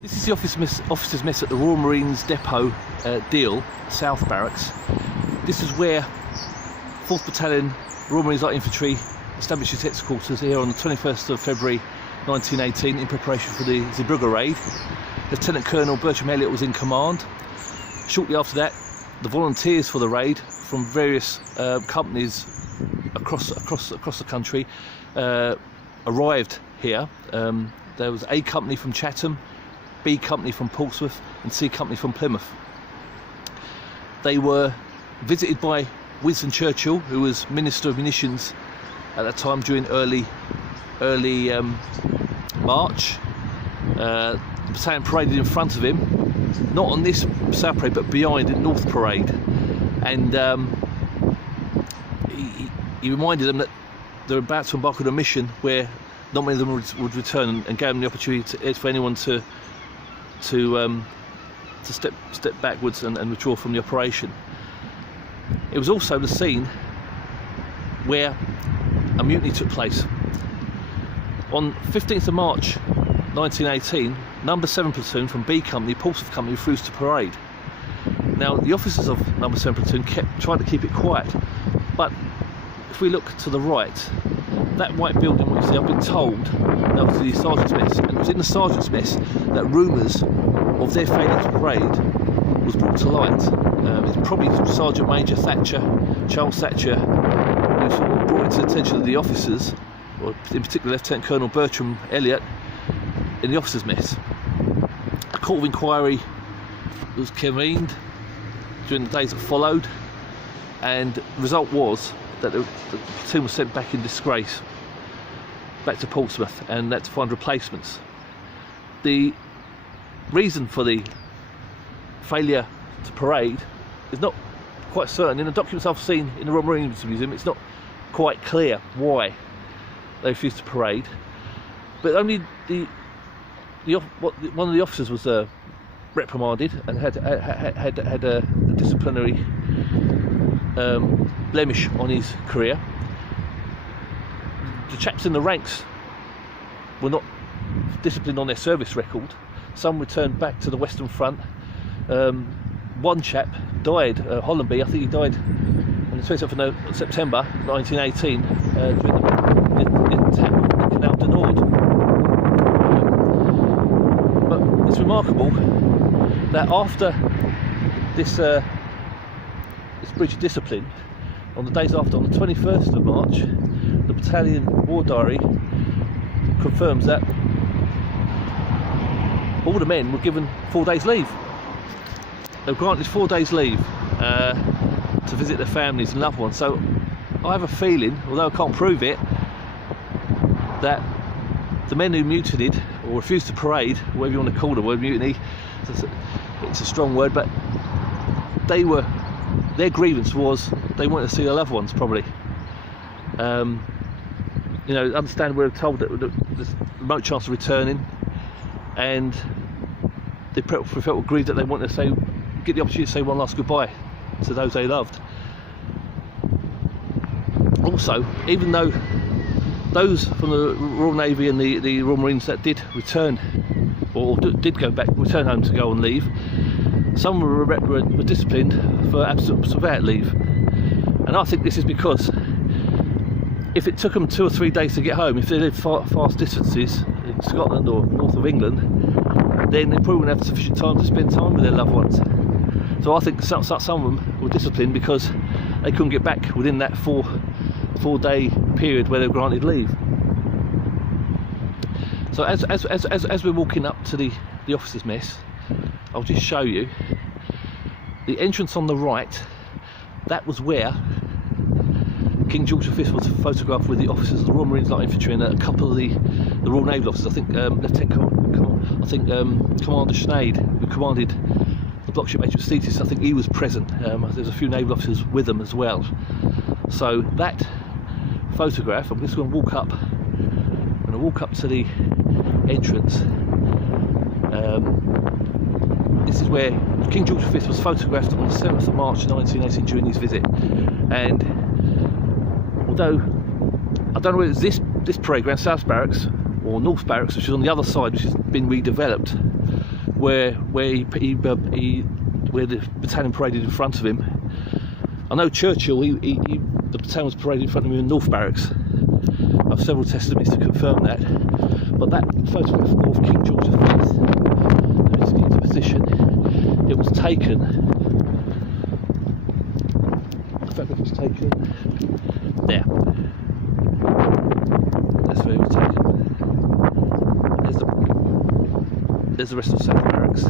This is the officers' mess at the Royal Marines Depot, Deal, South Barracks. This is where 4th Battalion, Royal Marines Light Infantry established its headquarters here on the 21st of February 1918 in preparation for the Zeebrugge Raid. Lieutenant Colonel Bertram Elliott was in command. Shortly after that, the volunteers for the raid from various companies across the country arrived here. There was A Company from Chatham, B Company from Portsmouth and C Company from Plymouth. They were visited by Winston Churchill, who was Minister of Munitions at that time during early March. The battalion paraded in front of him, not on this South Parade but behind in North Parade, and he reminded them that they're about to embark on a mission where not many of them would return, and gave them the opportunity for anyone to step backwards and withdraw from the operation. It was also the scene where a mutiny took place. On 15th of March 1918, number 7 platoon from B Company, Portsmouth Company, refused to parade. Now the officers of number 7 platoon kept trying to keep it quiet, but if we look to the right, that white building, which I've been told that was the sergeant's mess, and it was in the sergeant's mess that rumours of their failure to parade was brought to light. It's probably Sergeant Major Thatcher, Charles Thatcher, who sort of brought it to the attention of the officers, or in particular Lieutenant Colonel Bertram Elliott, in the officers' mess. A court of inquiry was convened during the days that followed, and the result was that the team was sent back in disgrace, back to Portsmouth, and had to find replacements. The reason for the failure to parade is not quite certain. In the documents I've seen in the Royal Marines Museum, it's not quite clear why they refused to parade, but only one of the officers was reprimanded and had a disciplinary blemish on his career. The chaps in the ranks were not disciplined on their service record. Some returned back to the Western Front. One chap died, Hollandby, I think he died on the 27th of September 1918 during the attack on Canal du Nord. But it's remarkable that after this breach of discipline, on the days after, on the 21st of March, the battalion war diary confirms that all the men were given 4 days leave. They were granted 4 days leave to visit their families and loved ones. So I have a feeling, although I can't prove it, that the men who mutinied or refused to parade, whatever you want to call the word mutiny, it's a strong word, but their grievance was they wanted to see their loved ones, probably. You know, understand we're told that there's remote chance of returning, and they felt aggrieved that they wanted to get the opportunity to say one last goodbye to those they loved. Also, even though those from the Royal Navy and the Royal Marines that did return, or did return home to go on leave, some were disciplined for absence without leave. And I think this is because if it took them 2 or 3 days to get home, if they lived fast distances in Scotland or north of England, then they probably wouldn't have sufficient time to spend time with their loved ones. So I think some of them were disciplined because they couldn't get back within that four-day period where they were granted leave. So as we're walking up to the officers' mess, I'll just show you the entrance on the right. That was where King George V was photographed with the officers of the Royal Marines Light Infantry and a couple of the Royal Naval officers. I think Commander Schneid, who commanded the block ship HMS Thetis, I think he was present. There's a few naval officers with them as well. So that photograph, I'm just going to walk up. I'm going to walk up to the entrance. This is where King George V was photographed on the 7th of March 1918 during his visit. And although I don't know whether it's this parade ground, South Barracks, or North Barracks, which is on the other side, which has been redeveloped, where the battalion paraded in front of him. I know Churchill, the battalion was paraded in front of him in North Barracks. I have several testimonies to confirm that. But that photograph of King George V, let me just get into position, it was taken, the photograph was taken there. That's where it was taken. There's the rest of the South Barracks.